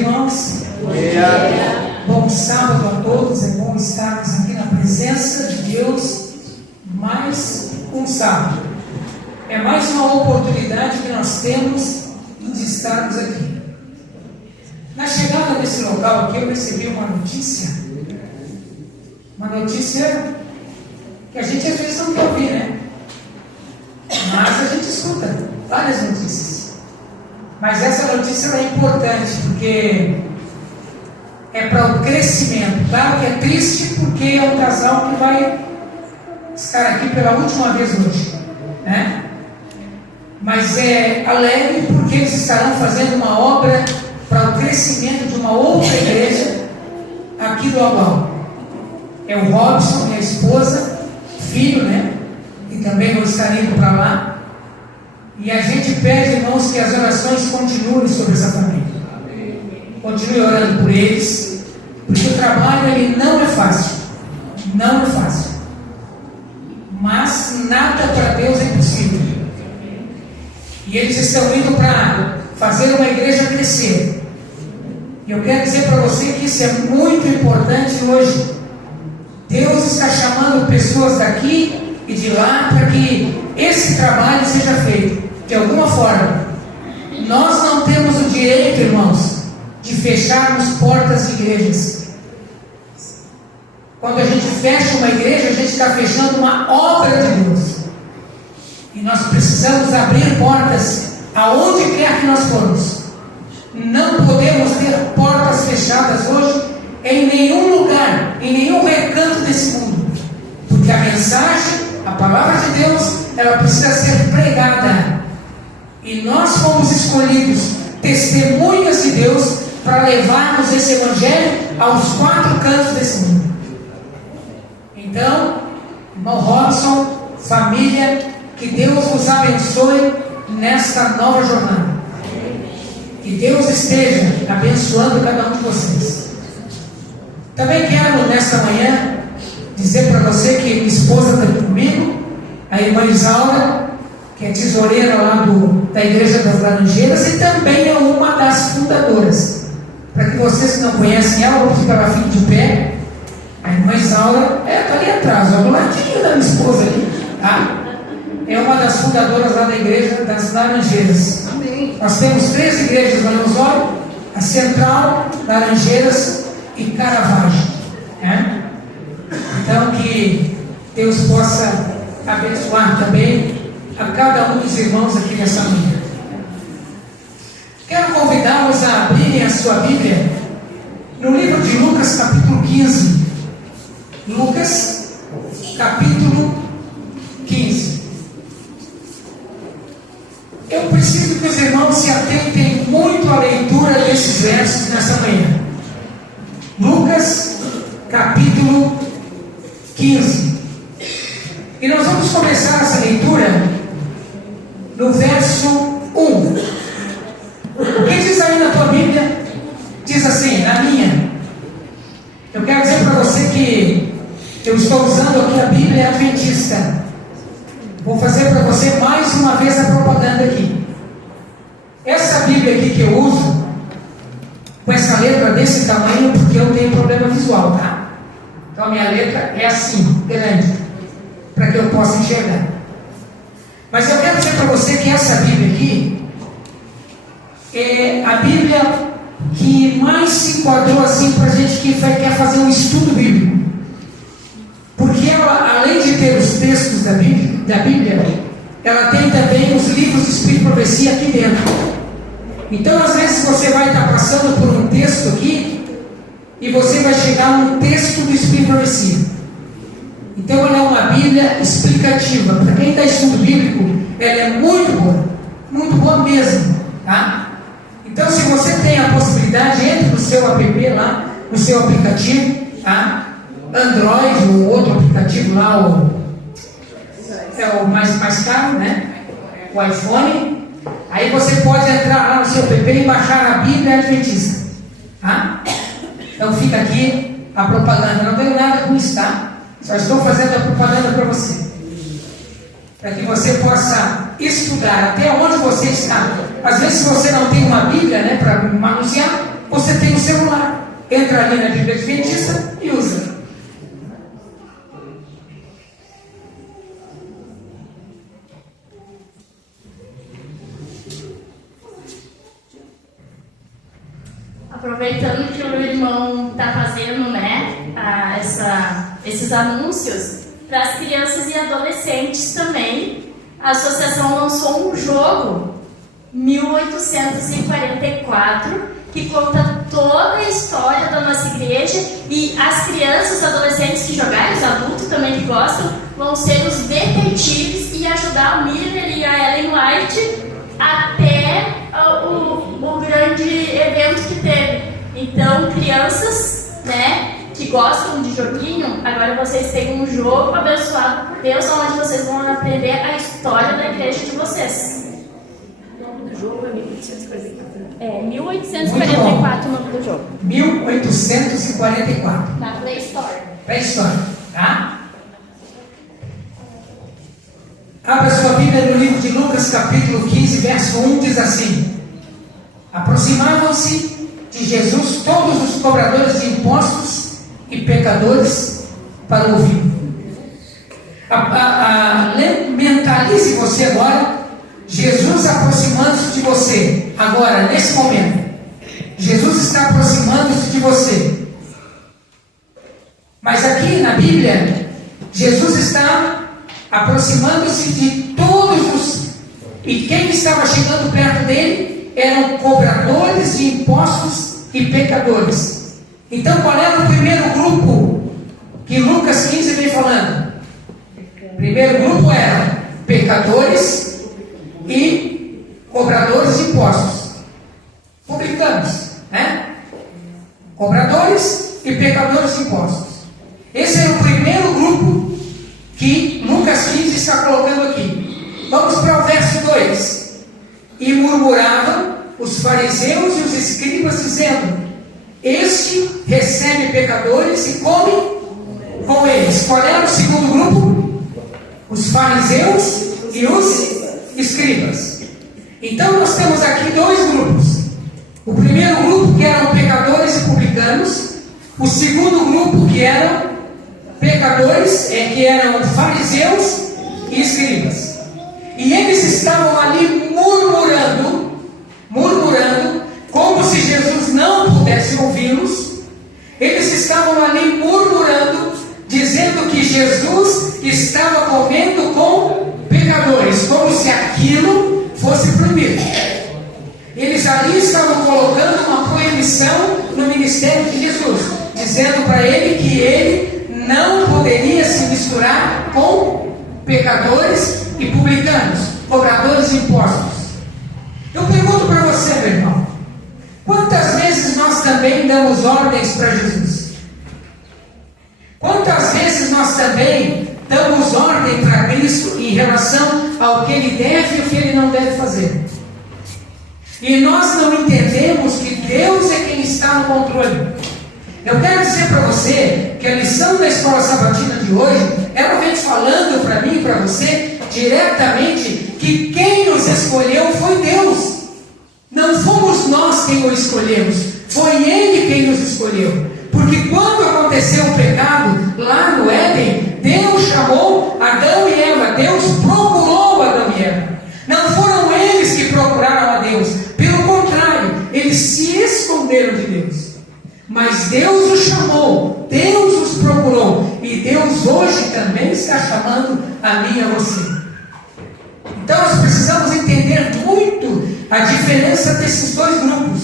irmãos. Bom sábado a todos. É bom estarmos aqui na presença de Deus mais um sábado. É mais uma oportunidade que nós temos de estarmos aqui. Na chegada desse local aqui, eu recebi uma notícia que a gente às vezes não quer ouvir, né? Mas a gente escuta várias notícias. Mas essa notícia é importante porque é para o crescimento. Claro que é triste porque é um casal que vai estar aqui pela última vez hoje, né? Mas é alegre porque eles estarão fazendo uma obra para o crescimento de uma outra igreja aqui do Abal. É o Robson, minha esposa, filho, né? E também vou estar indo para lá. E a gente pede, irmãos, que as orações continuem sobre essa família. Continue orando por eles, porque o trabalho ele não é fácil. Não é fácil. Mas nada para Deus é impossível. E eles estão indo para fazer uma igreja crescer. E eu quero dizer para você que isso é muito importante hoje. Deus está chamando pessoas daqui e de lá para que esse trabalho seja feito de alguma forma. Nós não temos o direito, irmãos, de fecharmos portas de igrejas. Quando a gente fecha uma igreja, a gente está fechando uma obra de Deus. E nós precisamos abrir portas aonde quer que nós formos. Não podemos ter portas fechadas hoje em nenhum lugar, em nenhum recanto desse mundo. Porque a mensagem, a palavra de Deus, ela precisa ser pregada. E nós fomos escolhidos testemunhas de Deus para levarmos esse evangelho aos quatro cantos desse mundo. Então, irmão Robson, família, que Deus vos abençoe nesta nova jornada. Que Deus esteja abençoando cada um de vocês. Também quero nesta manhã dizer para você que minha esposa está aqui comigo, a irmã Isaura, que é tesoureira lá da Igreja das Laranjeiras e também é uma das fundadoras. Para que vocês que não conhecem ela, vou pedir que ela fique de pé. A irmã Isaura está ali atrás, do ladinho da minha esposa ali, tá? É uma das fundadoras lá da Igreja das Laranjeiras. Amém. Nós temos 3 igrejas lá no Osório: a Central, Laranjeiras e Caravaggio, né? Então que Deus possa abençoar também a cada um dos irmãos aqui nessa manhã. Quero convidá-los a abrirem a sua Bíblia no livro de Lucas, capítulo 15. Lucas, capítulo 15. Eu preciso que os irmãos se atentem muito à leitura desses versos nessa manhã. Lucas, capítulo 15. E nós vamos começar essa leitura no verso 1. O que diz aí na tua Bíblia? Diz assim, na minha. Eu quero dizer para você que eu estou usando aqui a Bíblia Adventista. Vou fazer para você mais uma vez a propaganda aqui. Essa Bíblia aqui que eu uso, com essa letra desse tamanho, porque eu tenho problema visual, tá? Então a minha letra é assim, grande, para que eu possa enxergar. Mas eu quero dizer para você que essa Bíblia aqui é a Bíblia que mais se enquadrou assim para a gente que quer fazer um estudo bíblico. Porque ela, além de ter os textos da Bíblia, ela tem também os livros de Espírito e Profecia aqui dentro. Então, às vezes, você vai estar passando por um texto aqui e você vai chegar num texto do Espírito e Profecia. Então, ela é uma Bíblia explicativa. Para quem está estudando bíblico, ela é muito boa mesmo, tá? Então, se você tem a possibilidade, entre no seu app lá, no seu aplicativo, tá? Android ou outro aplicativo lá, é o mais caro, né? O iPhone. Aí você pode entrar lá no seu app e baixar a Bíblia Adventista, tá? Então fica aqui a propaganda. Não tenho nada com isso, tá? Só estou fazendo a propaganda para você, para que você possa estudar até onde você está. Às vezes, se você não tem uma Bíblia, né, para manusear, você tem um celular. Entra ali na Bíblia Adventista e usa. Aproveitando que o meu irmão está fazendo, né, esses anúncios para as crianças e adolescentes também, a associação lançou um jogo 1844 que conta toda a história da nossa igreja, e as crianças, os adolescentes que jogarem, os adultos também que gostam, vão ser os detetives e ajudar o Miller e a Ellen White até o grande evento que teve. Então, crianças, né, que gostam de joguinho, agora vocês têm um jogo abençoado por Deus, onde vocês vão aprender a história da igreja de vocês. O nome do jogo é 1844. É 1844 o nome do jogo. 1844. Na Play Store. Play Store, tá? Abra sua Bíblia no livro de Lucas, capítulo 15, verso 1, diz assim: aproximavam-se de Jesus todos os cobradores de impostos e pecadores para ouvir. Mentalize você agora, Jesus aproximando-se de você, agora, nesse momento. Jesus está aproximando-se de você. Mas aqui na Bíblia, Jesus está aproximando-se de todos os... E quem estava chegando perto dele eram cobradores de impostos e pecadores. Então, qual era o primeiro grupo que Lucas 15 vem falando? O primeiro grupo era pecadores e cobradores de impostos. Publicanos, né? Cobradores e pecadores de impostos. Esse era o primeiro grupo que Lucas 15 está colocando aqui. Vamos para o verso 2. E murmuravam os fariseus e os escribas, dizendo: este recebe pecadores e come com eles. Qual era o segundo grupo? Os fariseus e os escribas. Então nós temos aqui dois grupos. O primeiro grupo, que eram pecadores e publicanos. O segundo grupo, que eram pecadores, que eram fariseus e escribas. E eles estavam ali murmurando, como se Jesus não pudesse ouvi-los. Eles estavam ali murmurando, dizendo que Jesus estava comendo com pecadores, como se aquilo fosse proibido. Eles ali estavam colocando uma proibição no ministério de Jesus, dizendo para ele que ele não poderia se misturar com pecadores e publicanos, cobradores de impostos. Eu pergunto para você, meu irmão, quantas vezes nós também damos ordens para Jesus? Quantas vezes nós também damos ordem para Cristo em relação ao que Ele deve e o que Ele não deve fazer? E nós não entendemos que Deus é quem está no controle. Eu quero dizer para você que a lição da Escola Sabatina de hoje, ela vem falando para mim e para você diretamente que quem nos escolheu foi Deus. Não fomos nós quem o escolhemos, foi Ele quem nos escolheu. Porque quando aconteceu o pecado lá no Éden, Deus chamou Adão e Eva, Deus procurou Adão e Eva. Não foram eles que procuraram a Deus, pelo contrário, eles se esconderam de Deus. Mas Deus os chamou, Deus os procurou, e Deus hoje também está chamando a mim e a você. Então nós precisamos entender muito a diferença desses dois grupos.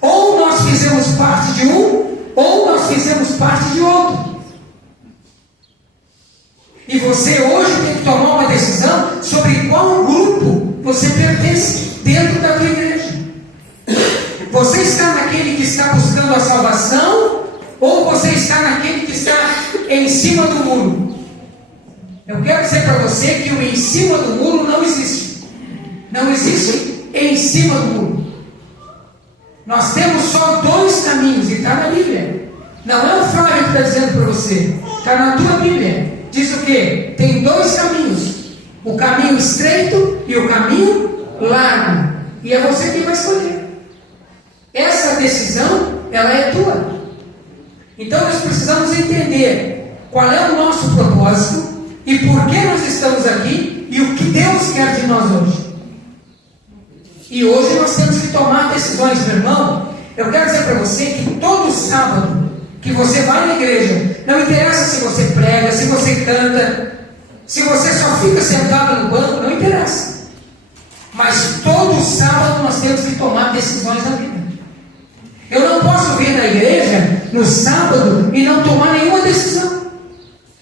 Ou nós fizemos parte de um, ou nós fizemos parte de outro. E você hoje tem que tomar uma decisão sobre qual grupo você pertence dentro da tua igreja. Você está naquele que está buscando a salvação, ou você está naquele que está em cima do muro? Eu quero dizer para você que o em cima do muro não existe. Não existe em cima do muro. Nós temos só dois caminhos, e está na Bíblia. Não é o Flávio que está dizendo para você, está na tua Bíblia. Diz o quê? Tem dois caminhos: o caminho estreito e o caminho largo. E é você quem vai escolher. Essa decisão, ela é tua. Então nós precisamos entender qual é o nosso propósito e por que nós estamos aqui e o que Deus quer de nós hoje. E hoje nós temos que tomar decisões, meu irmão. Eu quero dizer para você que todo sábado que você vai na igreja, não interessa se você prega, se você canta, se você só fica sentado no banco, não interessa. Mas todo sábado nós temos que tomar decisões na vida. Eu não posso vir na igreja no sábado e não tomar nenhuma decisão.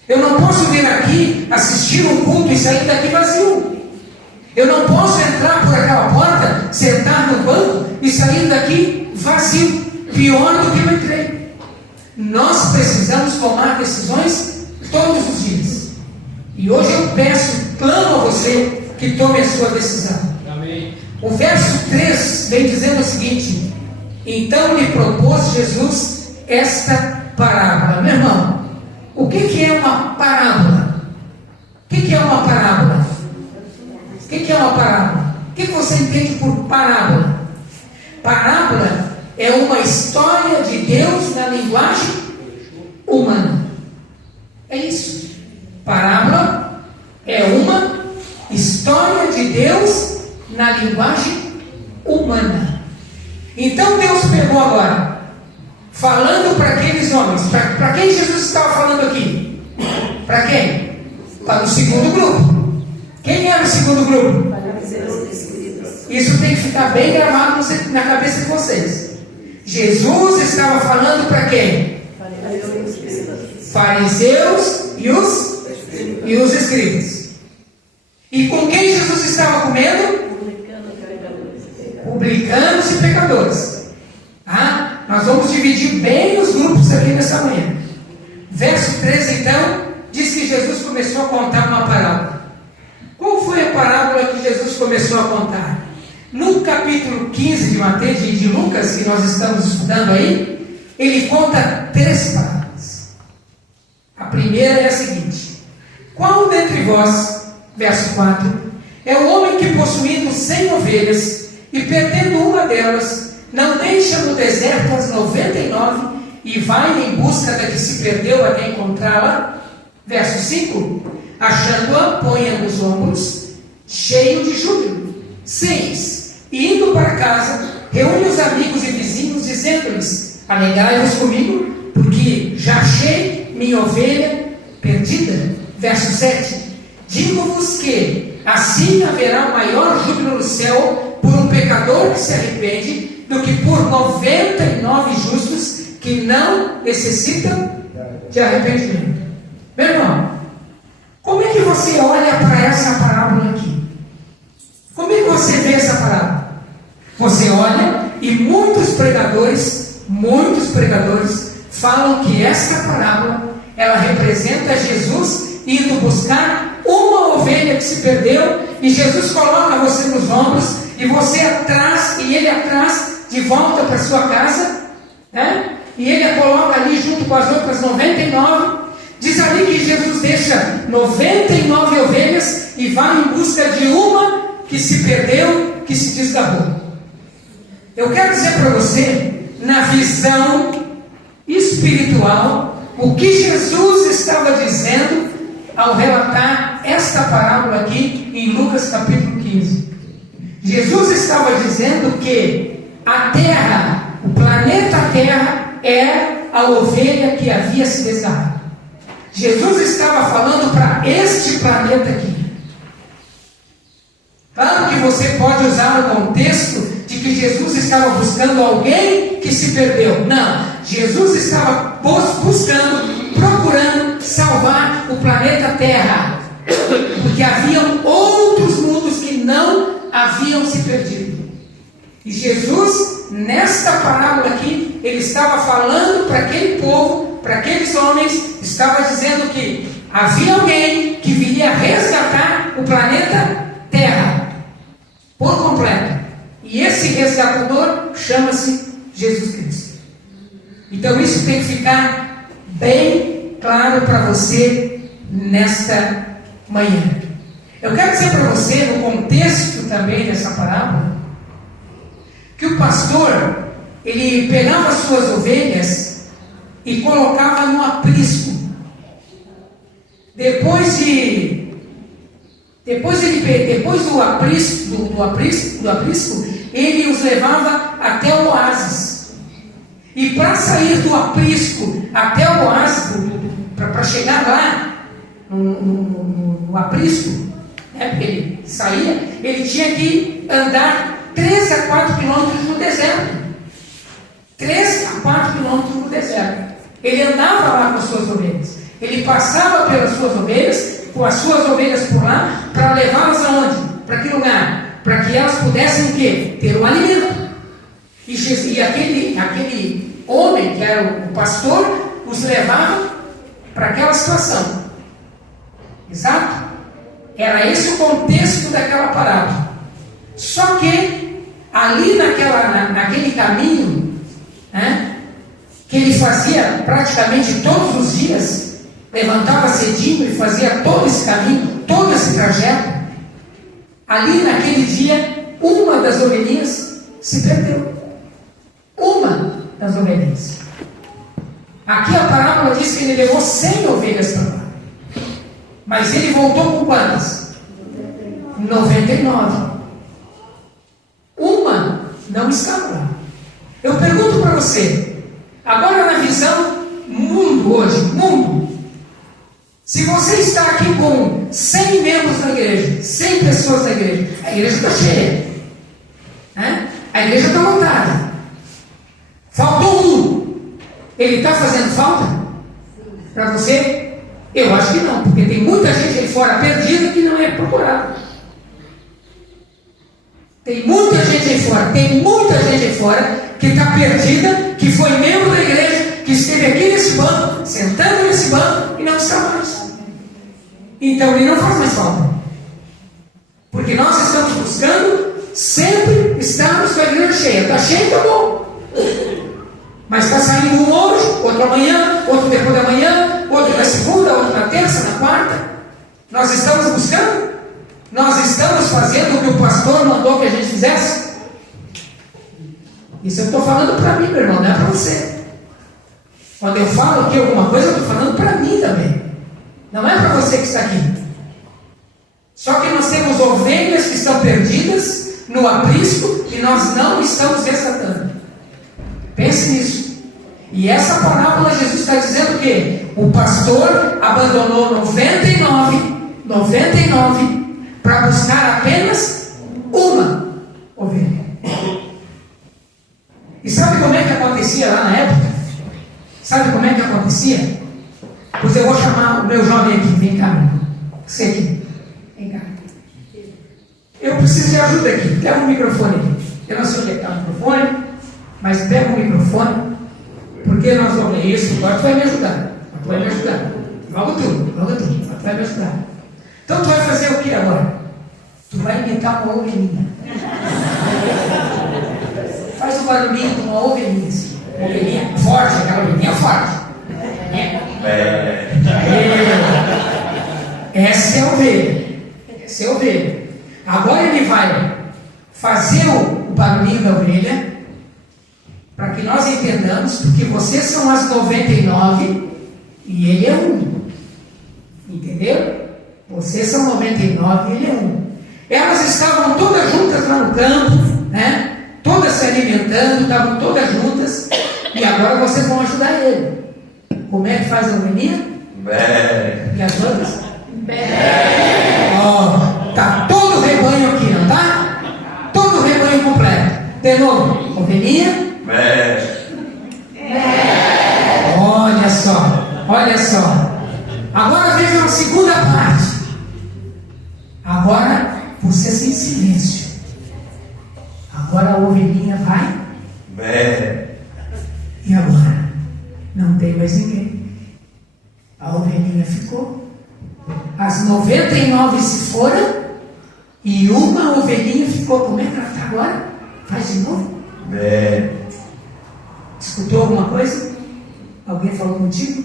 Eu não posso vir aqui, assistir um culto e sair daqui vazio. Eu não posso entrar por aquela porta, sentar no banco e sair daqui vazio, pior do que eu entrei. Nós precisamos tomar decisões todos os dias. E hoje eu peço, clamo a você que tome a sua decisão. Amém. O verso 3 vem dizendo o seguinte: então lhe propôs Jesus esta parábola. Meu irmão, o que é uma parábola? O que é uma parábola? O que é uma parábola? O que você entende por parábola? Parábola é uma história de Deus na linguagem humana. É isso. Parábola é uma história de Deus na linguagem humana. Então Deus pegou agora, falando para aqueles homens, para quem Jesus estava falando aqui? Para quem? Para o segundo grupo. Quem era o segundo grupo? Isso tem que ficar bem gravado na cabeça de vocês. Jesus estava falando para quem? Fariseus e os escribas. E com quem Jesus estava comendo? Publicanos e pecadores. Nós vamos dividir bem os grupos aqui nessa manhã. Verso 13 então, diz que Jesus começou a contar uma parábola. Qual foi a parábola que Jesus começou a contar? No capítulo 15 de Mateus e de Lucas, que nós estamos estudando aí, ele conta 3 parábolas. A primeira é a seguinte: qual dentre vós, verso 4, é o homem que, possuindo 100 ovelhas e perdendo uma delas, não deixa no deserto as 99 e vai em busca da que se perdeu até encontrá-la? Verso 5: achando-a, põe-a nos ombros, cheio de júbilo. 6: e indo para casa, reúne os amigos e vizinhos, dizendo-lhes: alegrai-vos comigo, porque já achei minha ovelha perdida. Verso 7: digo-vos que assim haverá maior júbilo no céu por um pecador que se arrepende, do que por 99 justos que não necessitam de arrependimento. Meu irmão, como é que você olha para essa parábola aqui? Como é que você vê essa parábola? Você olha e muitos pregadores falam que essa parábola, ela representa Jesus indo buscar uma ovelha que se perdeu, e Jesus coloca você nos ombros e você atrás, e ele atrás de volta para sua casa, né? E ele a coloca ali junto com as outras 99. Diz ali que Jesus deixa 99 ovelhas e vai em busca de uma que se perdeu, que se desgarrou. Eu quero dizer para você, na visão espiritual, o que Jesus estava dizendo ao relatar esta parábola aqui em Lucas capítulo 15. Jesus estava dizendo que a terra, o planeta Terra, é a ovelha que havia se desgarrado. Jesus estava falando para este planeta aqui. Claro que você pode usar o contexto de que Jesus estava buscando alguém que se perdeu. Não, Jesus estava procurando salvar o planeta Terra, porque haviam outros mundos que não haviam se perdido. E Jesus, nesta parábola aqui, ele estava falando para aquele povo, para aqueles homens, estava dizendo que havia alguém que viria resgatar o planeta Terra por completo. E esse resgatador chama-se Jesus Cristo. Então isso tem que ficar bem claro para você nesta manhã. Eu quero dizer para você, no contexto também dessa parábola, que o pastor, ele pegava as suas ovelhas e colocava no aprisco. Depois do aprisco, ele os levava até o oásis. E para sair do aprisco até o oásis, para chegar lá no aprisco, né, porque ele saía, ele tinha que andar 3 a 4 quilômetros no deserto. 3 a 4 quilômetros no deserto. Ele andava lá com as suas ovelhas. Ele passava pelas suas ovelhas, com as suas ovelhas por lá, para levá-las aonde? Para que lugar? Para que elas pudessem o quê? Ter um alimento. E aquele homem, que era o pastor, os levava para aquela situação. Exato? Era esse o contexto daquela parábola. Só que ali naquele caminho, né, que ele fazia praticamente todos os dias, levantava cedinho e fazia todo esse caminho, todo esse trajeto, ali naquele dia, uma das ovelhinhas se perdeu. Uma das ovelhinhas. Aqui a parábola diz que ele levou 100 ovelhas para lá. Mas ele voltou com quantas? 99. Uma não estava lá. Eu pergunto para você, agora na visão mundo hoje, se você está aqui com 100 membros da igreja, 100 pessoas da igreja, a igreja está cheia, né? A igreja está lotada. Faltou um. Ele está fazendo falta para você? Eu acho que não, porque tem muita gente aí fora perdida que não é procurada. Tem muita gente aí fora que está perdida, que foi membro da igreja, que esteve aqui nesse banco, sentando nesse banco e não está mais. Então ele não faz mais falta. Porque nós estamos buscando sempre estarmos com a igreja cheia. Está cheia, está bom. Mas está saindo um hoje, outro amanhã, outro depois da manhã, outro na segunda, outro na terça, na quarta. Nós estamos buscando? Nós estamos fazendo o que o pastor mandou que a gente fizesse? Isso eu estou falando para mim, meu irmão, não é para você. Quando eu falo aqui alguma coisa, eu estou falando para mim também. Não é para você que está aqui. Só que nós temos ovelhas que estão perdidas no aprisco e nós não estamos resgatando. Pense nisso. E essa parábola Jesus está dizendo que o pastor abandonou 99 para buscar apenas uma ovelha. E sabe como é que acontecia lá na época? Sabe como é que acontecia? Pois eu vou chamar o meu jovem aqui. Vem cá, meu irmão. Você aqui. Vem cá. Eu preciso de ajuda aqui. Pega o microfone aqui. Eu não sei onde está o microfone, mas pega o microfone, porque nós vamos ler isso. Agora tu vai me ajudar. Logo tu vai me ajudar. Então tu vai fazer o que agora? Tu vai imitar uma ovelhinha. Faz o barulhinho de uma ovelhinha assim. Uma ovelhinha forte, aquela ovelhinha forte. Essa é a ovelha. Agora ele vai fazer o barulhinho da ovelha, para que nós entendamos, porque vocês são as 99 e ele é um. Entendeu? Vocês são 99 e ele é um. Elas estavam todas juntas lá no campo, né? Todas se alimentando, estavam todas juntas, e agora vocês vão ajudar ele. Como é que faz a ovelhinha? E as outras? Tá todo o rebanho aqui, não tá? Todo o rebanho completo. De novo, ovelhinha. Olha só. Agora veja a segunda parte. Agora vocês em silêncio. Agora a ovelhinha vai. E agora? Não tem mais ninguém. A ovelhinha ficou. As 99 se foram e uma ovelhinha ficou. Como é que ela está agora? Faz de novo. Escutou alguma coisa? Alguém falou contigo?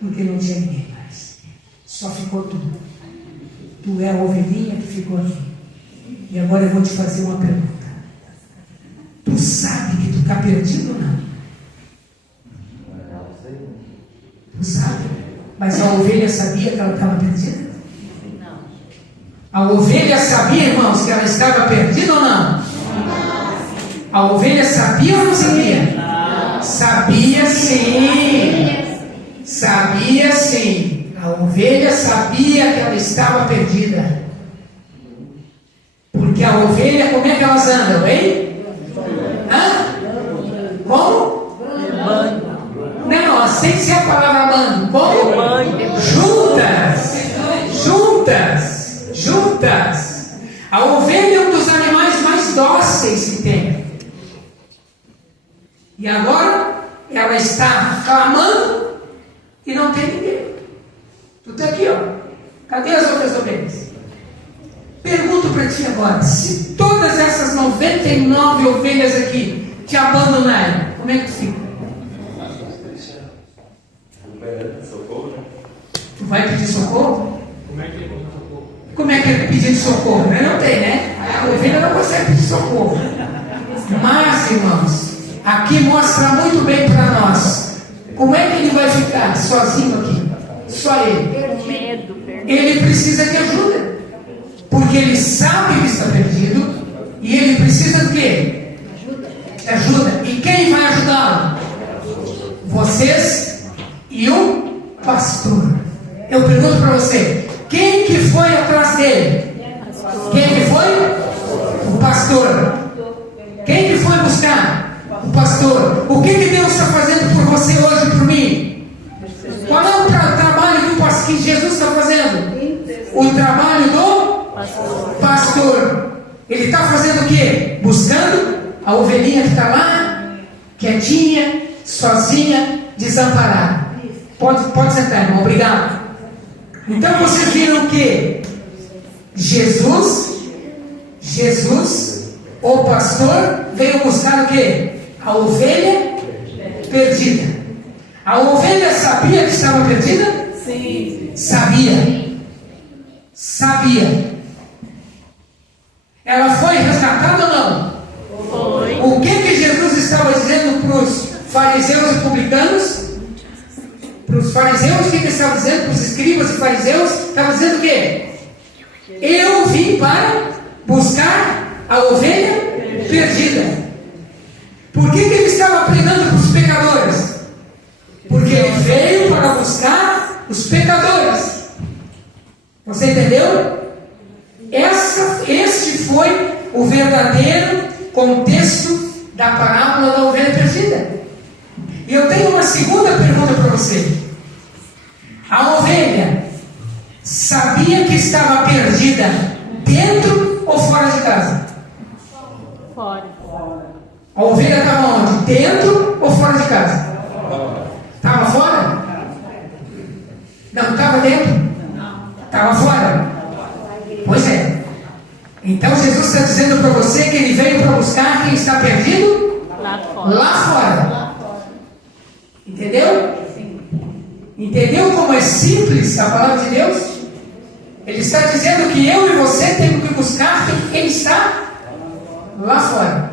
Porque não tinha ninguém mais. Só ficou tu. Tu é a ovelhinha que ficou aqui. E agora eu vou te fazer uma pergunta. Tu ficar perdido ou não? Tu sabe? Mas a ovelha sabia que ela estava perdida? Não. A ovelha sabia, irmãos, que ela estava perdida ou não? A ovelha sabia ou não sabia? Sabia sim. Sabia sim. A ovelha sabia que ela estava perdida. Porque a ovelha, como é que elas andam, hein? Hã? Como? Não, sem ser a palavra bando. Como? Juntas. A ovelha é um dos animais mais dóceis que tem. E agora ela está clamando e não tem ninguém. Tu está aqui, ó. Cadê as outras ovelhas? Pergunto para ti agora: se todas essas 99 ovelhas aqui te abandonarem, como é que tu fica? Tu vai pedir socorro? Como é que ele pedir socorro? Não tem, né? A ovelha não consegue pedir socorro. Mas, irmãos, aqui mostra muito bem para nós como é que ele vai ficar sozinho aqui. Só ele. Ele precisa de ajuda. Porque ele sabe que está perdido. E ele precisa do quê? Ajuda. E quem vai ajudá-lo? Vocês e o pastor. Eu pergunto para você: quem que foi atrás dele? Quem que foi? O pastor. Quem que foi buscar? O pastor. O que Deus está fazendo por você hoje e por mim? Qual é o trabalho que Jesus está fazendo? O trabalho do pastor. Ele está fazendo o quê? Buscando a ovelhinha que está lá, quietinha, sozinha, desamparada. Pode sentar, irmão. Obrigado. Então vocês viram que Jesus, o pastor, veio buscar o quê? A ovelha perdida. A ovelha sabia que estava perdida? Sim. Sabia. Ela foi resgatada ou não? Foi. O que Jesus estava dizendo para os fariseus e publicanos? Para os fariseus, o que ele estava dizendo? Para os escribas e fariseus, estava dizendo o quê? Eu vim para buscar a ovelha perdida. Por que ele estava pregando para os pecadores? Porque ele veio para buscar os pecadores. Você entendeu? Este foi o verdadeiro contexto da parábola da ovelha perdida. E eu tenho uma segunda pergunta para você. A ovelha sabia que estava perdida dentro ou fora de casa? Fora. A ovelha estava onde? Dentro ou fora de casa? Estava fora? Não, estava dentro? Estava fora? Pois é. Então Jesus está dizendo para você que ele veio para buscar quem está perdido? Lá fora. Entendeu? Entendeu como é simples a palavra de Deus? Ele está dizendo que eu e você temos que buscar quem está lá fora.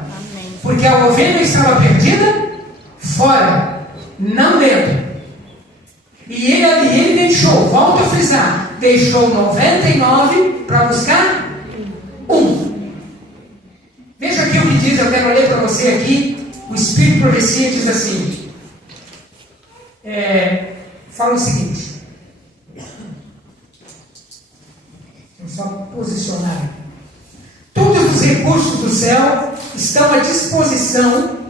Porque a ovelha estava perdida fora, não dentro. E ele deixou, volto a frisar, deixou 99 para buscar um. Veja aqui o que diz, eu quero ler para você aqui. O Espírito Profecia diz assim. Fala o seguinte. Vou só posicionar. Todos os recursos do céu estão à disposição.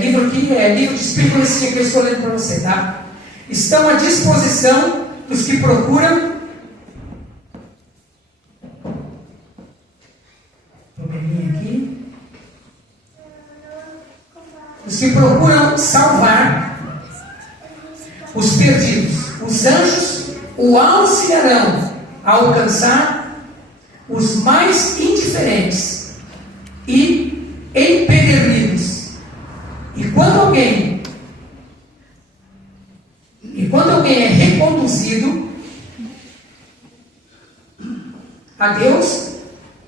Livro de Espírito Profecia que eu estou lendo para você, tá? Estão à disposição dos que procuram. Probleminha aqui. Os que procuram salvar os perdidos. Os anjos o auxiliarão a alcançar os mais indiferentes e empedernidos. E quando alguém é reconduzido a Deus,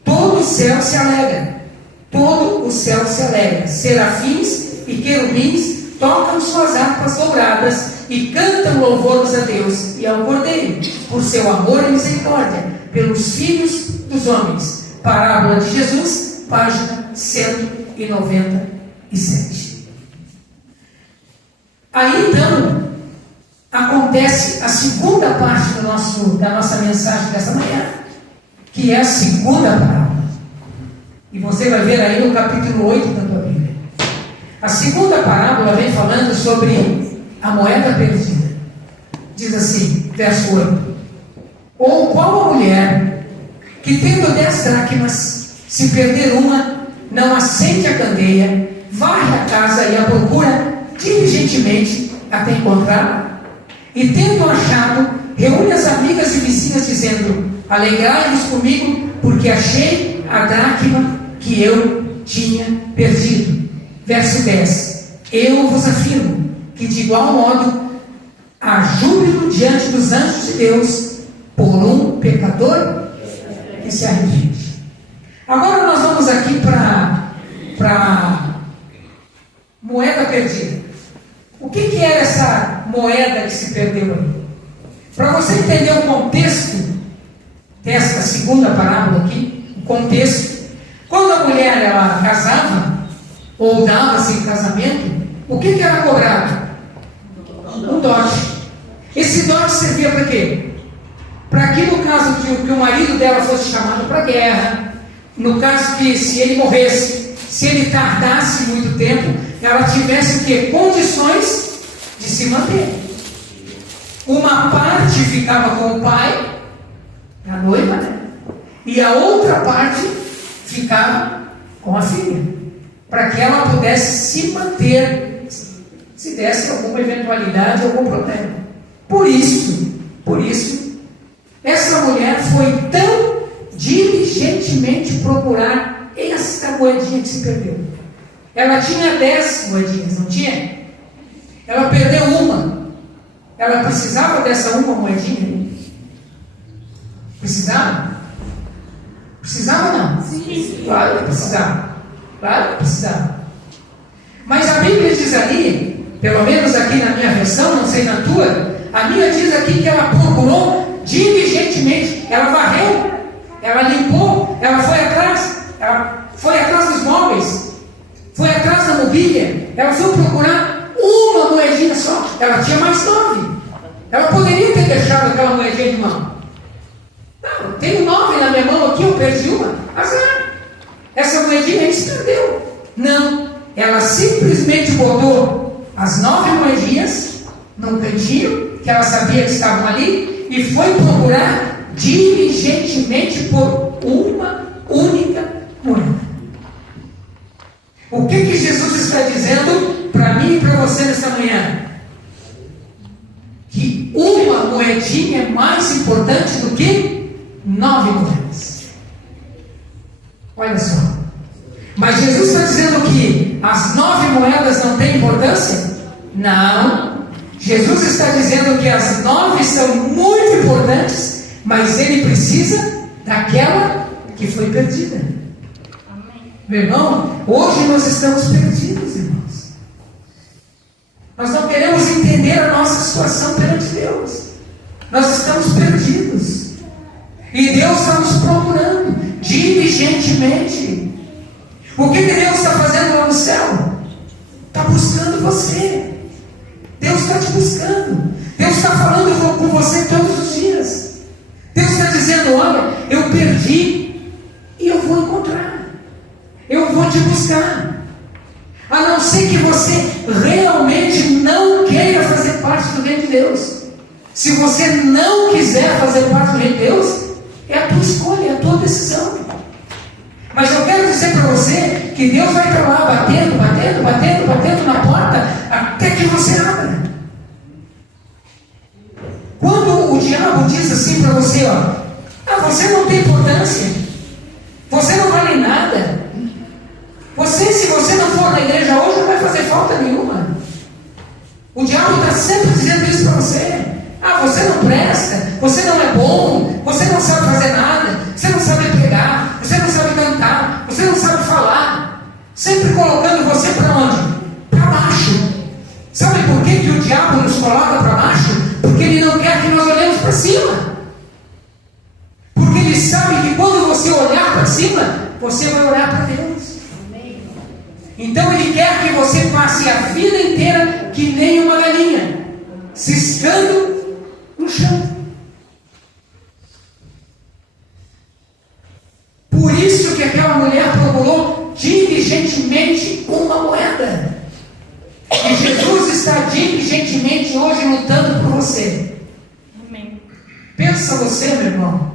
todo o céu se alegra. todo o céu se alegra. Serafins e querubins tocam suas harpas douradas e cantam louvores a Deus e ao Cordeiro, por seu amor e misericórdia, pelos filhos dos homens. Parábola de Jesus, página 197. Aí então acontece a segunda parte da nossa mensagem dessa manhã, que é a segunda parábola. E você vai ver aí no capítulo 8 da tua Bíblia. A segunda parábola vem falando sobre a moeda perdida. Diz assim, verso 8: ou qual a mulher que, tendo 10 dracmas, se perder uma, não acende a candeia, varre a casa e a procura diligentemente até encontrá-la? E tendo achado, reúne as amigas e vizinhas, dizendo: alegrai-vos comigo, porque achei a dracma que eu tinha perdido. Verso 10: eu vos afirmo que de igual modo há júbilo diante dos anjos de Deus por um pecador que se arrepende. Agora nós vamos aqui para moeda perdida. O que era essa moeda que se perdeu aí? Para você entender o contexto desta segunda parábola aqui, o contexto, quando a mulher ela casava ou dava-se em casamento, o que era cobrado? Um dote. Esse dote servia para quê? Para que no caso que o marido dela fosse chamado para a guerra, no caso que se ele morresse, se ele tardasse muito tempo, ela tivesse o quê? Condições de se manter. Uma parte ficava com o pai, a noiva, né? E a outra parte ficava com a filha, para que ela pudesse se manter se desse alguma eventualidade, algum problema. Por isso, essa mulher foi tão diligentemente procurar esta moedinha que se perdeu. Ela tinha 10 moedinhas, não tinha? Ela perdeu uma. Ela precisava dessa uma moedinha? Precisava? Precisava ou não? Sim. Claro que precisava. Claro que precisava. Mas a Bíblia diz ali, pelo menos aqui na minha versão, não sei na tua, a minha diz aqui que ela procurou diligentemente. Ela varreu, ela limpou, ela foi atrás dos móveis, foi atrás da mobília, ela foi procurar uma moedinha só. Ela tinha mais 9. Ela poderia ter deixado aquela moedinha de mão. Não, tenho 9 na minha mão aqui, eu perdi uma. Azar. Essa moedinha aí se perdeu. Não, ela simplesmente botou as 9 moedinhas num cantinho, que ela sabia que estavam ali, e foi procurar diligentemente por uma única moeda. O que Jesus está dizendo para mim e para você nesta manhã? Que uma moedinha é mais importante do que 9 moedas. Olha só. Mas Jesus está dizendo que as 9 moedas não têm importância? Não. Jesus está dizendo que as 9 são muito importantes, mas ele precisa daquela que foi perdida. Amém. Meu irmão, hoje nós estamos perdidos, irmãos. Nós não queremos entender a nossa situação perante Deus. Nós estamos perdidos. E Deus está nos procurando diligentemente. O que Deus está fazendo lá no céu? Está buscando você. Deus está te buscando. Deus está falando com você todos os dias. Deus está dizendo: olha, eu perdi e eu vou encontrar. Eu vou te buscar. A não ser que você realmente não queira fazer parte do reino de Deus. Se você não quiser fazer parte do reino de Deus, é a tua escolha, é a tua decisão. Mas eu quero dizer para você que Deus vai estar lá batendo na porta até que você abra. Quando o diabo diz assim para você, você não tem importância, você não vale nada, se você não for na igreja hoje, não vai fazer falta nenhuma. O diabo está sempre dizendo isso para você. Você não presta, você não é bom, você não sabe fazer nada, você não sabe pregar, você não sabe cantar, você não sabe falar. sempre colocando você para onde? Para baixo. Sabe por que o diabo nos coloca para baixo? Porque ele não quer que nós olhemos para cima. Porque ele sabe que quando você olhar para cima, você vai olhar para Deus. Então ele quer que você passe a vida inteira que nem uma galinha, ciscando no chão. Por isso que aquela mulher procurou diligentemente uma moeda. E Jesus está diligentemente hoje lutando por você. Amém. Pensa você, meu irmão.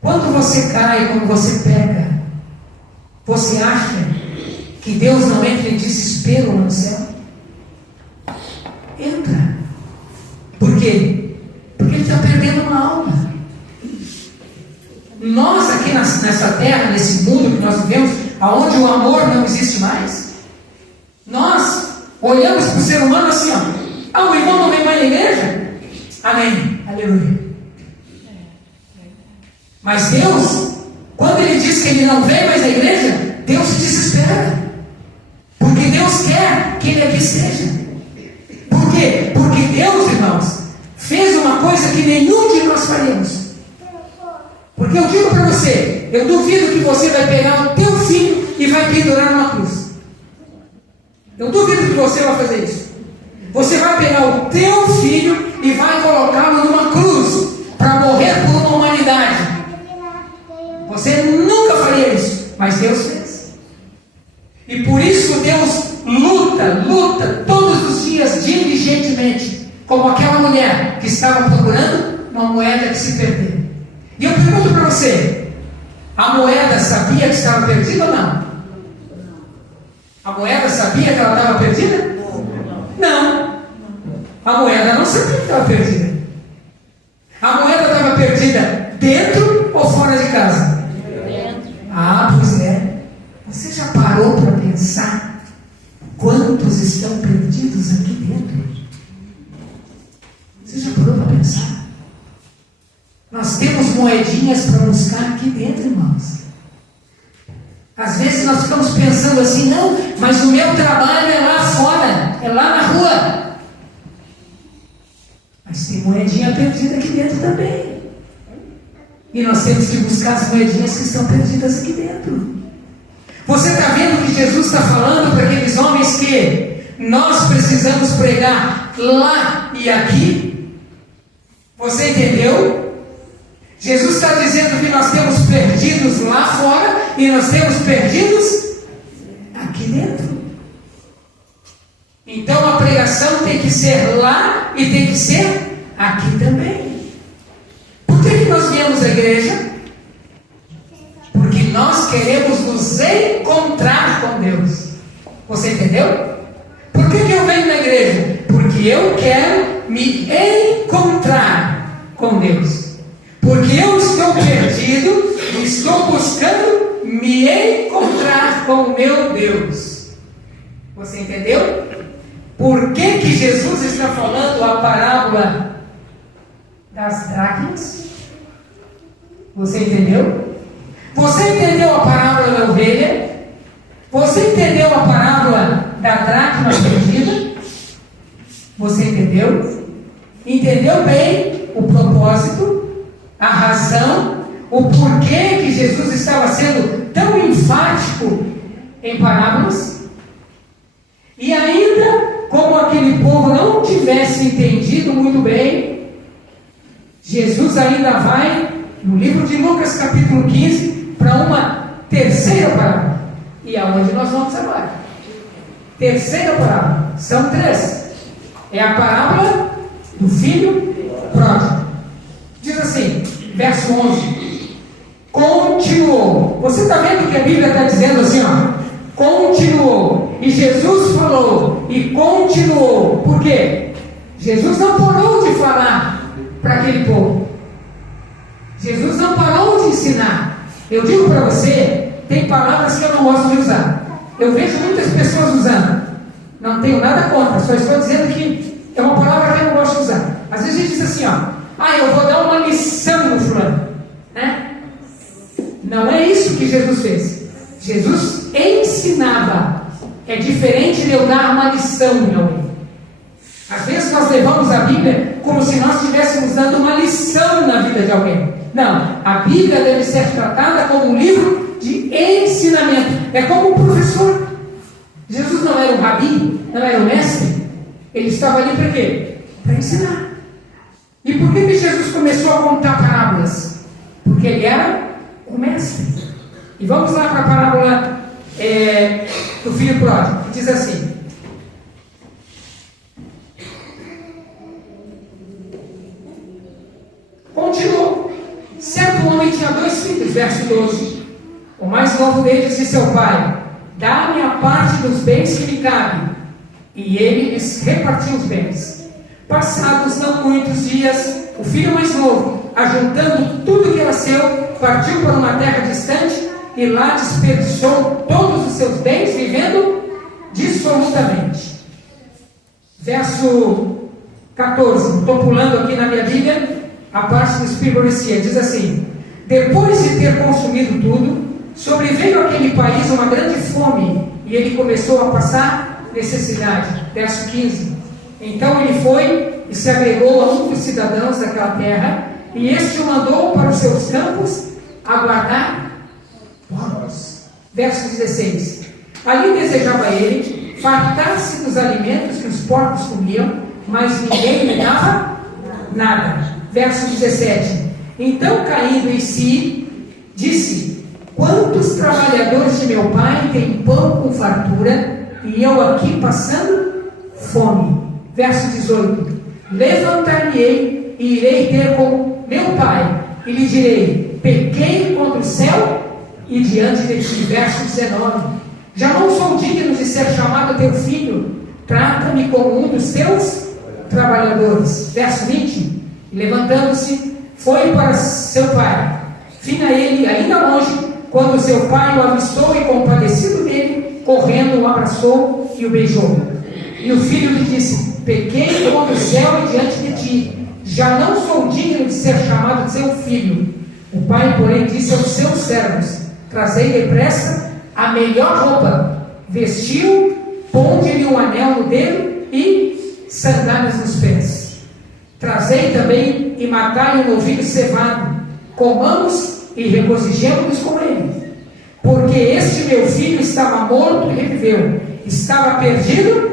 Quando você cai, quando você peca, você acha que Deus não entra em desespero no céu? Entra. Por quê? Porque Ele está perdendo uma alma. Nós aqui nessa terra, nesse mundo que nós vivemos, aonde o amor não existe mais, nós olhamos para o ser humano assim, ó. O irmão não vem mais na igreja? Amém. Aleluia. Mas Deus, quando Ele diz que Ele não vem mais na igreja, Deus se desespera. Porque Deus quer que Ele aqui esteja. Por quê? Porque Deus, irmãos, fez uma coisa que nenhum de nós faríamos. Porque eu digo para você, eu duvido que você vai pegar o teu filho e vai pendurar numa cruz. Eu duvido que você vai fazer isso. Você vai pegar o teu filho e vai colocá-lo numa cruz para morrer por uma humanidade. Você nunca faria isso, mas Deus fez. E por isso Deus luta todos os dias diligentemente, como aquela mulher que estava procurando uma moeda que se perdeu. E eu pergunto para você, a moeda sabia que estava perdida ou não? A moeda sabia que ela estava perdida? Não. A moeda não sabia que estava perdida. A moeda estava perdida dentro ou fora de casa? Dentro. Pois é. Você já parou para pensar quantos estão perdidos aqui dentro? Você já parou para pensar? Nós temos moedinhas para buscar aqui dentro, irmãos. Às vezes nós ficamos pensando assim, não, mas o meu trabalho é lá fora, é lá na rua. Mas tem moedinha perdida aqui dentro também. E nós temos que buscar as moedinhas que estão perdidas aqui dentro. Você está vendo que Jesus está falando para aqueles homens que nós precisamos pregar lá e aqui? Você entendeu? Jesus está dizendo que nós temos perdidos lá fora e nós temos perdidos aqui dentro. Então a pregação tem que ser lá e tem que ser aqui também. Por que nós viemos à igreja? Porque nós queremos nos encontrar com Deus. Você entendeu? Por que eu venho na igreja? Porque eu quero me encontrar com Deus. Porque eu estou perdido e estou buscando me encontrar com o meu Deus. Você entendeu? Por que Jesus está falando a parábola das dracmas? Você entendeu? Você entendeu a parábola da ovelha? Você entendeu a parábola da dracma perdida? Você entendeu? Entendeu bem o propósito? A razão, o porquê que Jesus estava sendo tão enfático em parábolas? E ainda, como aquele povo não tivesse entendido muito bem, Jesus ainda vai, no livro de Lucas capítulo 15, para uma terceira parábola. E aonde nós vamos agora? Terceira parábola. São três. É a parábola do filho pródigo. Diz assim, verso 11: continuou. Você está vendo que a Bíblia está dizendo assim, ó? Continuou. E Jesus falou e continuou. Por quê? Jesus não parou de falar para aquele povo. Jesus não parou de ensinar. Eu digo para você, tem palavras que eu não gosto de usar. Eu vejo muitas pessoas usando. Não tenho nada contra, só estou dizendo que é uma palavra que eu não gosto de usar. Às vezes a gente diz assim, ó: eu vou dar uma lição no fulano, né? Não é isso que Jesus fez. Jesus ensinava. É diferente de eu dar uma lição em alguém. Às vezes nós levamos a Bíblia como se nós estivéssemos dando uma lição na vida de alguém. Não, a Bíblia deve ser tratada como um livro de ensinamento. É como um professor. Jesus não era um rabi, não era um mestre. Ele estava ali para quê? Para ensinar. E por que Jesus começou a contar parábolas? Porque ele era o mestre. E vamos lá para a parábola do filho pródigo, que diz assim: continuou. Certo homem tinha 2 filhos, verso 12. O mais novo deles disse ao pai: dá-me a parte dos bens que me cabem. E ele lhes repartiu os bens. Passados não muitos dias, o filho mais novo, ajuntando tudo que era seu, partiu para uma terra distante e lá desperdiçou todos os seus bens, vivendo dissolutamente. Verso 14, estou pulando aqui na minha Bíblia a parte do Espírito Profecia, diz assim: depois de ter consumido tudo, sobreveio àquele país uma grande fome, e ele começou a passar necessidade. Verso 15, então ele foi e se agregou a um dos cidadãos daquela terra, e este o mandou para os seus campos a guardar porcos. Verso 16, ali desejava ele fartar-se dos alimentos que os porcos comiam, mas ninguém lhe dava nada. Verso 17, então caindo em si, disse: quantos trabalhadores de meu pai têm pão com fartura, e eu aqui passando fome. Verso 18, levantar-me-ei e irei ter com meu pai, e lhe direi: pequei contra o céu e diante de ti. Verso 19, já não sou digno de ser chamado teu filho, trata-me como um dos teus trabalhadores. Verso 20, levantando-se, foi para seu pai. Finda ele ainda longe, quando seu pai o avistou e, compadecido dele, correndo, o abraçou e o beijou. E o filho lhe disse: pequei contra o céu e diante de ti, já não sou digno de ser chamado seu filho. O pai, porém, disse aos seus servos: trazei depressa a melhor roupa, vestiu, ponde-lhe um anel no dedo e sandálias nos pés. Trazei também e matai um novilho cevado, comamos e regozijemo-nos com ele. Porque este meu filho estava morto e reviveu, estava perdido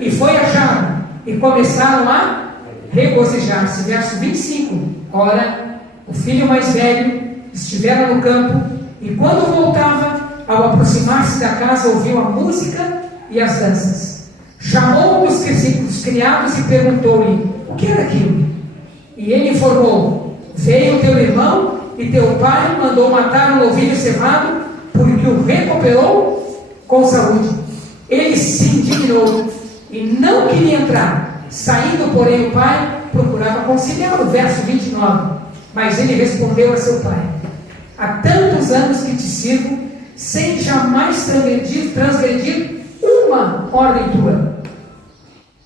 e foi achado. E começaram a regozijar-se. Verso 25, ora, o filho mais velho estivera no campo, e quando voltava, ao aproximar-se da casa, ouviu a música e as danças. Chamou um dos criados e perguntou-lhe: o que era aquilo? E ele informou: veio teu irmão e teu pai mandou matar um novilho cevado, porque o recuperou com saúde. Ele se indignou e não queria entrar. Saindo, porém, o pai procurava conciliá-lo. Verso 29, mas ele respondeu a seu pai: há tantos anos que te sirvo, sem jamais transgredir uma ordem tua.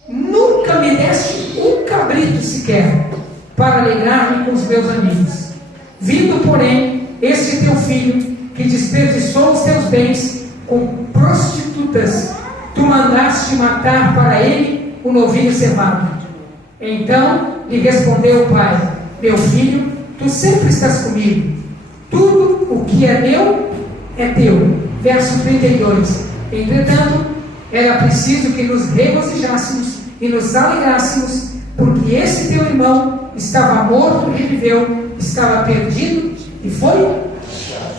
Nunca me deste um cabrito sequer, para alegrar-me com os meus amigos. Vindo, porém, este teu filho, que desperdiçou os teus bens com prostitutas, tu mandaste matar para ele o novilho cevado. Então lhe respondeu o pai: meu filho, tu sempre estás comigo, tudo o que é meu é teu. Verso 32, entretanto, era preciso que nos regozijássemos e nos alegrássemos, porque esse teu irmão estava morto e reviveu, estava perdido e foi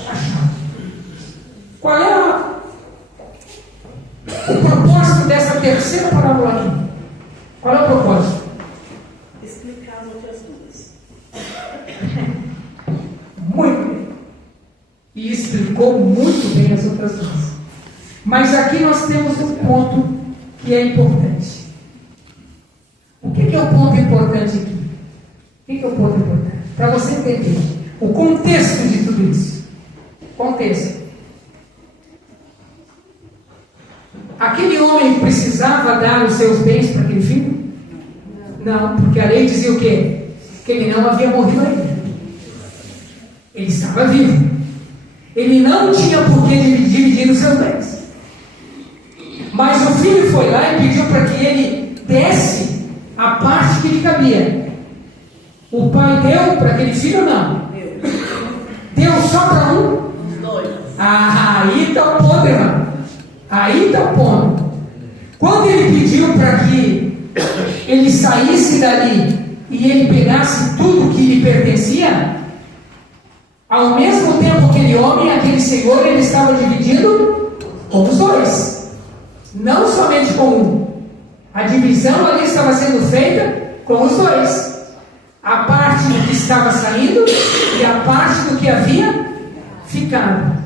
achado. Qual é o propósito dessa terceira parábola aqui? Qual é o propósito? Explicar as outras duas. Muito bem. E explicou muito bem as outras duas. Mas aqui nós temos um ponto que é importante. O que é o ponto importante aqui? O que é o ponto importante? Para você entender o contexto de tudo isso. Contexto. Aquele homem precisava dar os seus bens para aquele filho? Não, porque a lei dizia o quê? Que ele não havia morrido ainda. Ele estava vivo. Ele não tinha por que dividir os seus bens. Mas o filho foi lá e pediu para que ele desse a parte que lhe cabia. O pai deu para aquele filho ou não? Deu só para um? Os dois. Ah, aí está o ponto, irmão. Aí está o ponto. Quando ele pediu para que ele saísse dali e ele pegasse tudo que lhe pertencia, ao mesmo tempo aquele homem, aquele senhor, ele estava dividindo com os dois, não somente com um. A divisão ali estava sendo feita com os dois. A parte do que estava saindo e a parte do que havia ficado.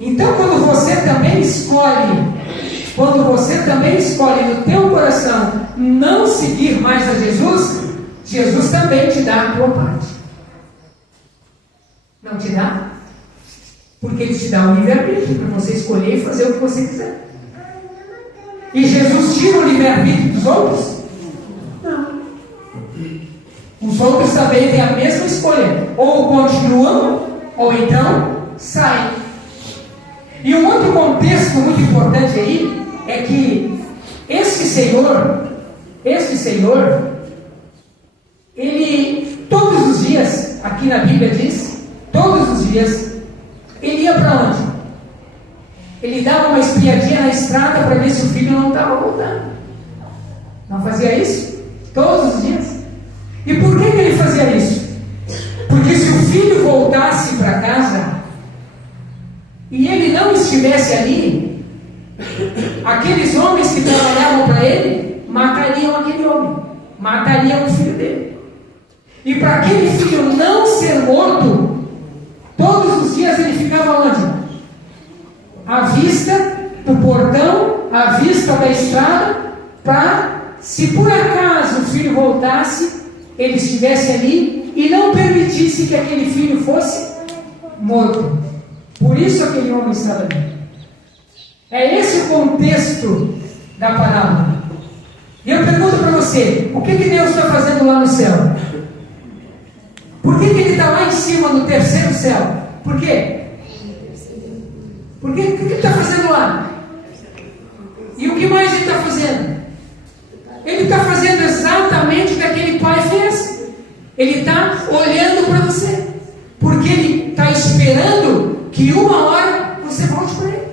Então, quando você também escolhe no teu coração não seguir mais a Jesus, Jesus também te dá a tua parte. Não te dá? Porque Ele te dá o livre-arbítrio para você escolher e fazer o que você quiser. E Jesus tira o livre-arbítrio dos outros? Não. Os outros também têm a mesma escolha. Ou continuam, ou então saem. E um outro contexto muito importante aí é que este Senhor, ele todos os dias, aqui na Bíblia diz, todos os dias, ele ia para onde? Ele dava uma espiadinha na estrada para ver se o filho não estava voltando. Não fazia isso? Todos os dias. E por que ele fazia isso? Porque se o filho voltasse para casa e ele não estivesse ali, aqueles homens que trabalhavam para ele matariam aquele homem, matariam o filho dele. E para aquele filho não ser morto, todos os dias ele ficava onde? À vista do portão, à vista da estrada, para, se por acaso o filho voltasse, ele estivesse ali e não permitisse que aquele filho fosse morto. Por isso aquele homem estava ali. É esse o contexto da parábola. E eu pergunto para você, o que Deus está fazendo lá no céu? Por que Ele está lá em cima no terceiro céu? Por quê? O que Ele está fazendo lá? E o que mais Ele está fazendo? Ele está fazendo exatamente o que aquele pai fez. Ele está olhando para você. Porque Ele está esperando que uma hora você volte para Ele.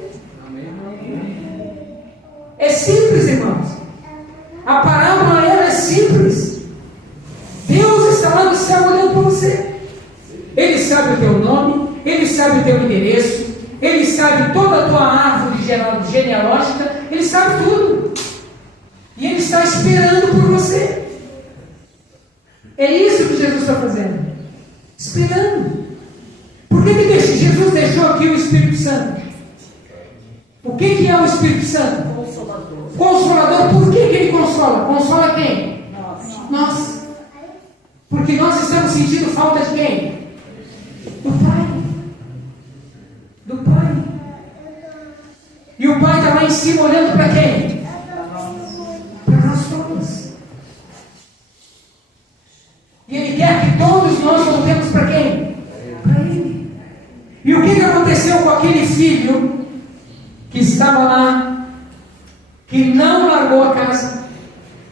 É simples, irmãos. A parábola é simples. Deus está lá no céu olhando para você. Ele sabe o teu nome, Ele sabe o teu endereço, Ele sabe toda a tua árvore genealógica, Ele sabe tudo. E Ele está esperando por você. É isso que Jesus está fazendo. Esperando. Por que Jesus deixou aqui o Espírito Santo? O que é o Espírito Santo? Consolador. Consolador. Por que Ele consola? Consola quem? Nós. Porque nós estamos sentindo falta de quem? Do Pai. Do Pai. E o Pai está lá em cima olhando para quem? Para nós todos. E Ele quer que todos nós voltemos para quem? Para Ele. E o que aconteceu com aquele filho que estava lá, que não largou a casa,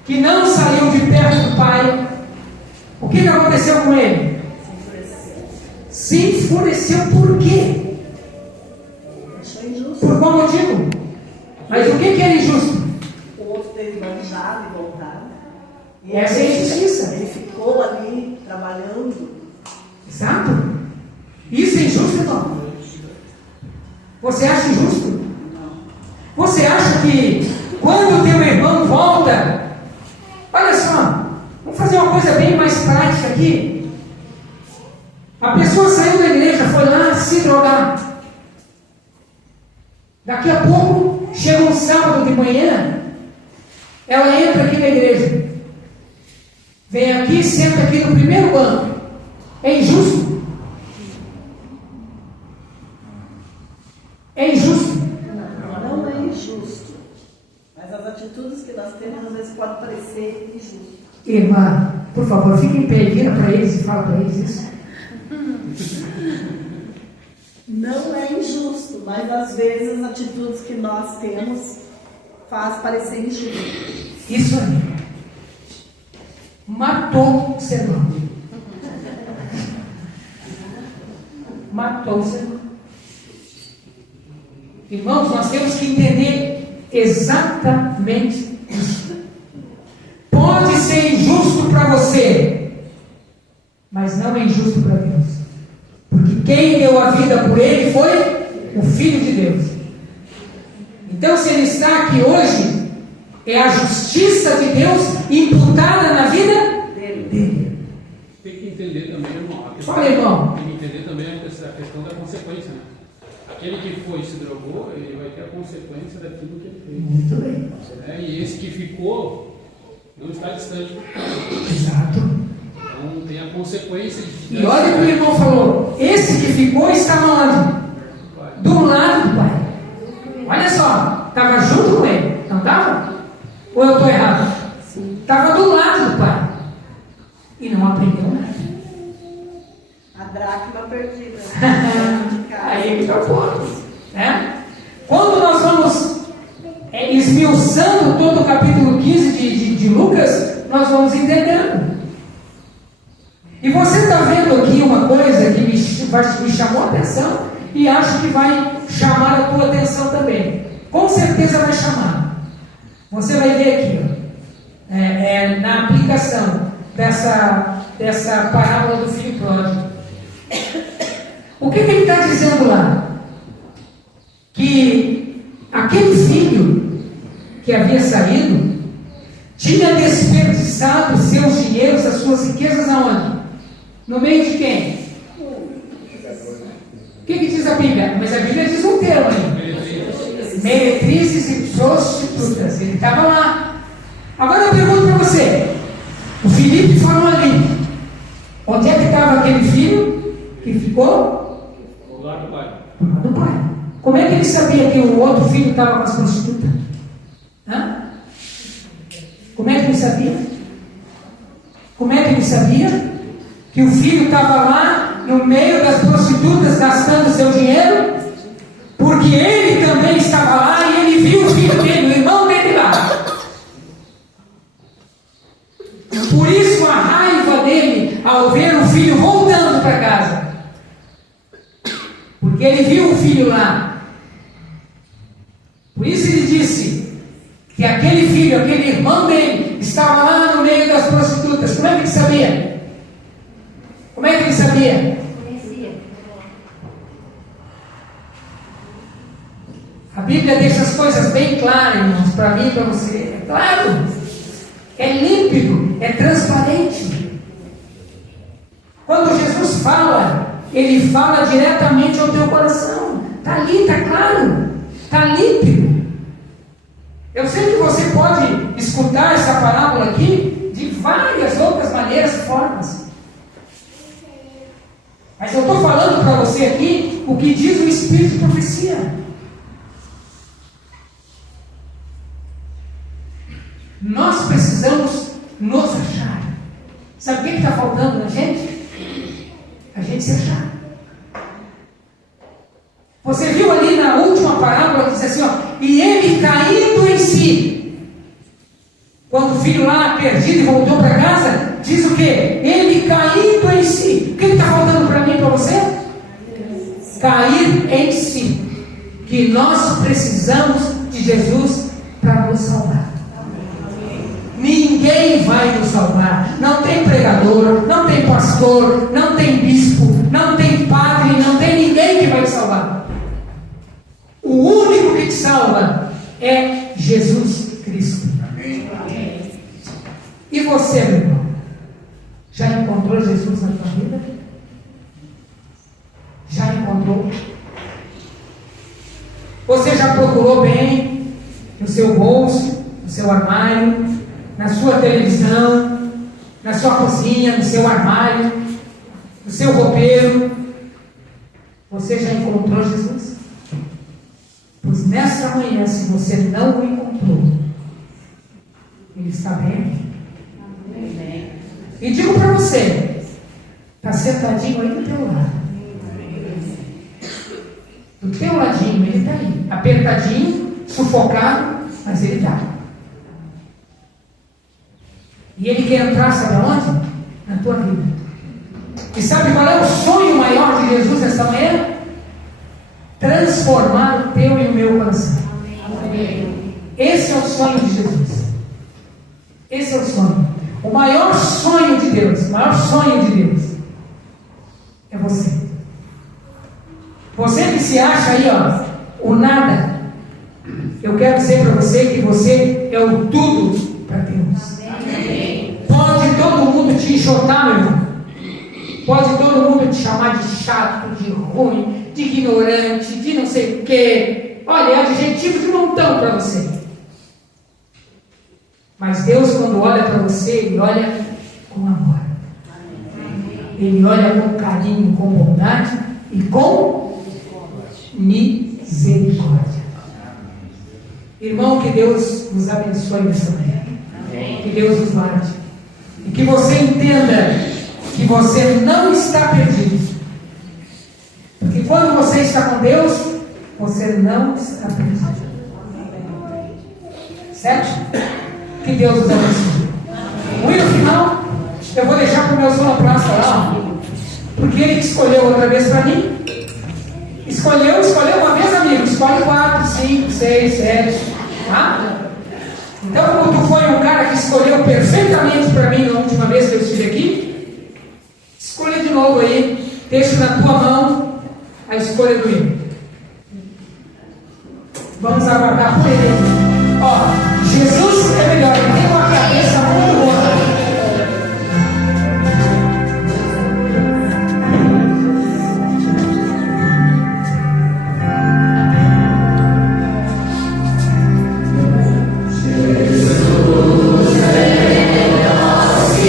que não saiu de perto do pai? O que aconteceu com ele? Se enfureceu. Por quê? Achou injusto. Por qual motivo? Mas o que é injusto? O outro teve manjado e voltado. E Essa é a injustiça. Ele ficou ali trabalhando. Exato. Isso é injusto, irmão? Você acha injusto? Você acha que quando o teu irmão volta, olha só, vamos fazer uma coisa bem mais prática aqui. A pessoa saiu da igreja, foi lá se drogar. Daqui a pouco, chega um sábado de manhã, ela entra aqui na igreja. Vem aqui, senta aqui no primeiro banco. É injusto? É injusto? Não é injusto. Mas as atitudes que nós temos às vezes podem parecer injustas. Irmã, por favor, fique em pé, vira para eles e fala para eles isso. Não é injusto, mas às vezes as atitudes que nós temos faz parecer injusto. Isso aí. Matou o ser humano. Matou o ser humano. Irmãos, nós temos que entender exatamente isso. Pode ser injusto para você, mas não é injusto para Deus. Porque quem deu a vida por ele foi o Filho de Deus. Então, se ele está aqui hoje, é a justiça de Deus imputada na vida dele. Tem que entender também, irmão. Fala, irmão. Tem que entender também a questão da consequência, né? Aquele que foi e se drogou, ele vai ter a consequência daquilo que ele fez. Muito bem. E esse que ficou, não está distante. Exato. Então tem a consequência de... E olha o que o irmão falou. Esse que ficou estava onde? Do lado do pai. Olha só. Estava junto com ele. Não estava? Ou eu estou errado? Estava do lado do pai. E não aprendeu nada. A dracma perdida. Aí que está o ponto, né? Quando nós vamos esmiuçando todo o capítulo 15 de Lucas, nós vamos entendendo. E você está vendo aqui uma coisa que me chamou a atenção e acho que vai chamar a tua atenção também. Com certeza vai chamar. Você vai ver aqui, ó, na aplicação dessa parábola do filho pródigo. O que ele está dizendo lá? Que aquele filho que havia saído tinha desperdiçado seus dinheiros, as suas riquezas aonde? No meio de quem? O que diz a Bíblia? Mas a Bíblia diz um termo aí. Meretrizes e prostitutas. Ele estava lá. Agora eu pergunto para você. O Filipe falou ali. Onde é que estava aquele filho que ficou? Do lado do pai. Do lado do pai. Como é que ele sabia que o outro filho estava com as prostitutas? Hã? Como é que ele sabia? Como é que ele sabia que o filho estava lá no meio das prostitutas gastando seu dinheiro? Porque ele também estava lá e ele viu o filho dele, o irmão dele lá. Por isso a raiva dele ao ver o filho voltando para casa. Porque ele viu o filho lá. Por isso ele disse que aquele filho, aquele irmão dele, estava lá no meio das prostitutas. Como é que ele sabia? Como é que ele sabia? A Bíblia deixa as coisas bem claras, irmãos, para mim e para você. É claro, é límpido, é transparente. Quando Jesus fala, ele fala diretamente ao teu coração. Está ali, está claro, está límpido. Eu sei que você pode escutar essa parábola aqui de várias outras maneiras e formas. Mas eu estou falando para você aqui o que diz o Espírito de profecia. Nós precisamos nos achar. Sabe o que está faltando na gente? A gente se achar. Você viu ali na última parábola que diz assim, ó, e ele caindo em si. Quando o filho lá perdido e voltou para casa, diz o quê? Ele caindo em si. O que está faltando para mim e para você? Cair em si. Que nós precisamos de Jesus para nos salvar. Ninguém vai nos salvar. Não tem pregador, não tem pastor, não tem bispo, não tem padre, não tem ninguém que vai te salvar. O único que te salva é Jesus Cristo. Amém. E você, meu irmão? Já encontrou Jesus na tua vida? Já encontrou? Você já procurou bem no seu bolso, no seu armário, na sua televisão, na sua cozinha, no seu armário, no seu roupeiro? Você já encontrou Jesus? Pois nessa manhã, se você não o encontrou, ele está bem. Amém. E digo para você, está sentadinho aí do teu lado. Do teu ladinho, Ele está aí. Apertadinho, sufocado, mas Ele está. E Ele quer entrar, sabe aonde? Na tua vida. E sabe qual é o sonho maior de Jesus nesta manhã? Transformar o teu e o meu coração. Amém. Esse é o sonho de Jesus. Esse é o sonho. O maior sonho de Deus, é você. Você que se acha aí, ó, o nada. Eu quero dizer para você que você é o tudo para Deus. Amém. Pode todo mundo te enxotar, meu irmão. Pode todo mundo te chamar de chato, de ruim, de ignorante, de não sei o quê. Olha, é adjetivo de montão para você. Mas Deus, quando olha para você, Ele olha com amor. Ele olha com carinho, com bondade e com misericórdia. Irmão, que Deus nos abençoe nessa manhã. Que Deus nos guarde. E que você entenda que você não está perdido. Porque quando você está com Deus, você não está perdido. Certo? Que Deus nos abençoe. O hino final, eu vou deixar para o meu sonoplasta lá, porque ele que escolheu outra vez para mim. Escolheu uma vez, amigo. Escolhe 4, 5, 6, 7. Tá? Então, como tu foi um cara que escolheu perfeitamente para mim na última vez que eu estive aqui, escolha de novo aí. Deixa na tua mão a escolha do hino. Vamos aguardar por ele. Ó, Jesus é melhor, ele tem uma cabeça muito boa. Jesus é melhor do que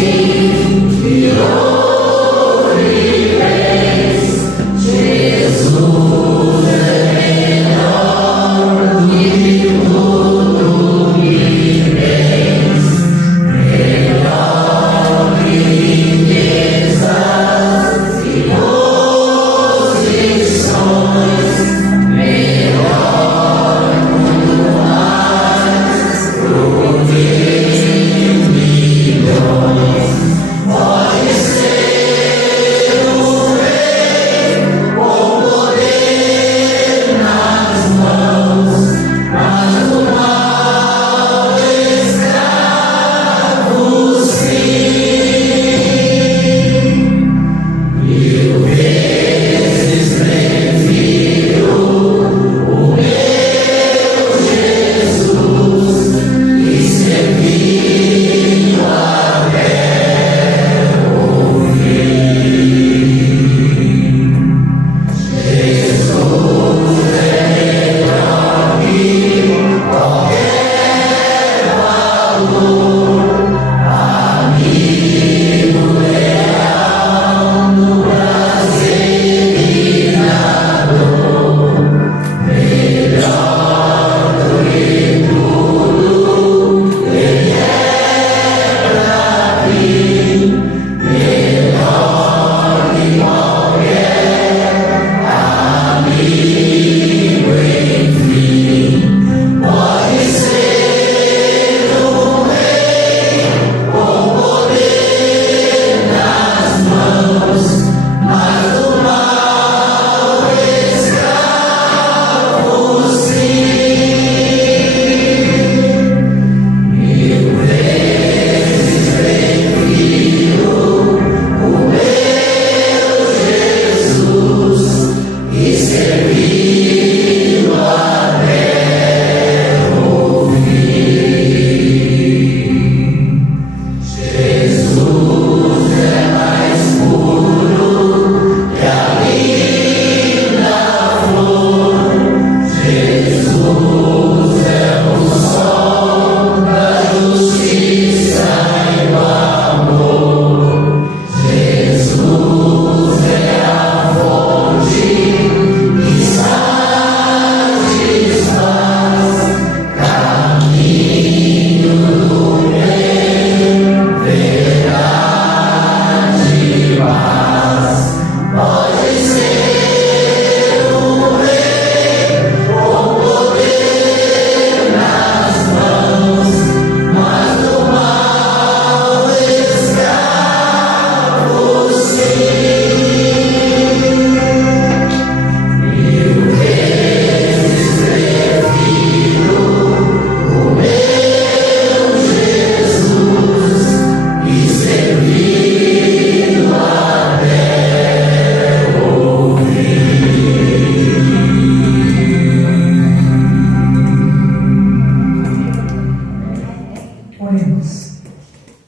Deus.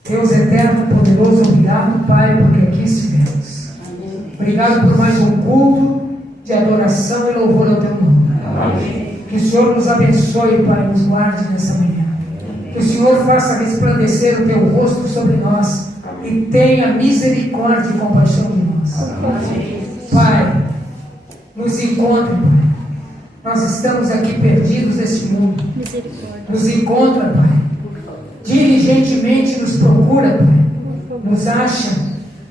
Deus eterno, poderoso, obrigado, Pai, porque aqui estivemos. Obrigado por mais um culto de adoração e louvor ao Teu nome. Amém. Que o Senhor nos abençoe, Pai, nos guarde nessa manhã. Que o Senhor faça resplandecer o Teu rosto sobre nós e tenha misericórdia e compaixão de nós. Amém. Pai, nos encontre, Pai. Nós estamos aqui perdidos nesse mundo. Nos encontra, Pai. Diligentemente nos procura, Pai. Nos acha.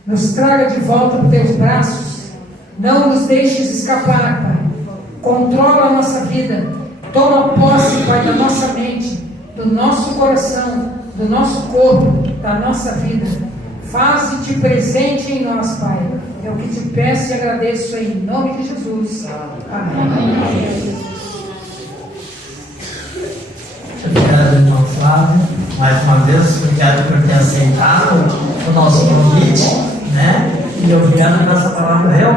Nos traga de volta para os Teus braços. Não nos deixes escapar, Pai. Controla a nossa vida. Toma posse, Pai, da nossa mente, do nosso coração, do nosso corpo, da nossa vida. Faze-te presente em nós, Pai. É o que te peço e agradeço em nome de Jesus. Amém. Obrigado, irmão Flávio. Mais uma vez, obrigado por ter aceitado o nosso convite, né? E obrigado por essa palavra realmente.